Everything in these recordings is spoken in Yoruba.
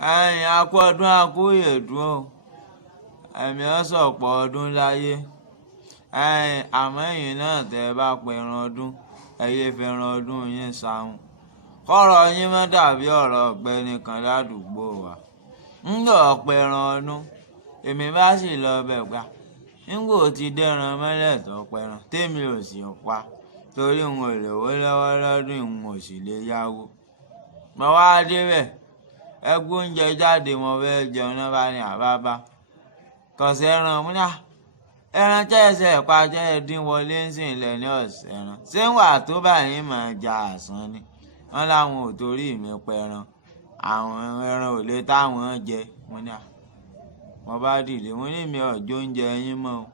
ẹ̀yin akú ọdún akú ìyèdún o ẹ̀mí ọ̀sọ̀pọ̀ ọdún láyé àmọ́ ẹ̀yin náà tẹ́ ẹ bá pẹran ọdún ẹ̀yẹ fẹ́ràn ọdún yín sáhùn kọ́rọ̀ yín má dàbí ọ̀rọ̀ ọ̀gbẹ́ni kan ládùúgbò wa ńgbà ọ̀pẹ̀ràn ọdún èmi bá sì lọ bẹ̀ gbà ńgbà ó ti dẹ́ran mọ́lẹ̀ tó pẹran tèmi ò sì pa torí n ò lówó lọ́wọ́ lọ́dún n ò sì lè yáwó mo wá débẹ̀ ẹgbẹ́ oúnjẹ jáde mo fẹ́ jẹun náà bá ní àbábá kọ̀sẹ̀ ẹran múná ẹran tẹ́ẹ̀sẹ̀ pa dín wọlé ń sìn ilẹ̀ ní ọ̀sẹ̀ ẹran ṣé ń wà tó báyìí máa ja àsán ni wọ́n láwọn ò torí mi pẹran àwọn ẹran ò lè táwọn jẹ múná mo bá dìde mo ní mi ọ̀jọ́ oúnjẹ yín mọ́ o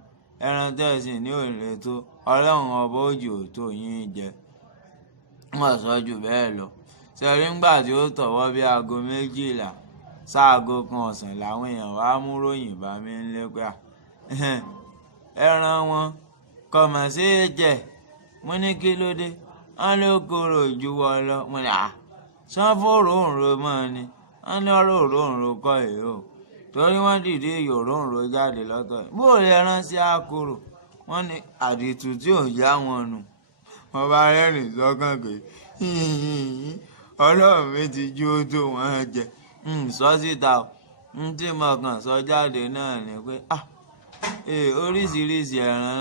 ẹran tẹ́ẹ̀sì ní òrìlẹ̀ tó ọlọ́run ọba òjò tó yín jẹ wọ́n sọ jù bẹ́ẹ̀ lọ sẹ́rí ńgbà tí ó tọ̀wọ́ bí aago 12 sáago kan ọ̀sán làwọn èèyàn wá mú ròyìn bá mi ń lé pé ẹran wọn kọ̀mọ̀ sí jẹ mo ní kí ló dé wọ́n ló korò ju wọ lọ mo ní sanfóró òǹro mọ́ ni wọ́n ní ọ̀rọ̀ òǹro kọ́ èyí o torí wọ́n dìde yòrò òǹro jáde lọ́tọ̀ bó lè rán sí àkórò wọ́n ní àdìtú tí ò yá wọn nù wọ́n bá rẹ́rìn sọ́kàn pé ọlọ́run mi ti jó tó wọ́n jẹ sọ síta o tí mo kàn sọ jáde náà ni pé oríṣiríṣi ẹran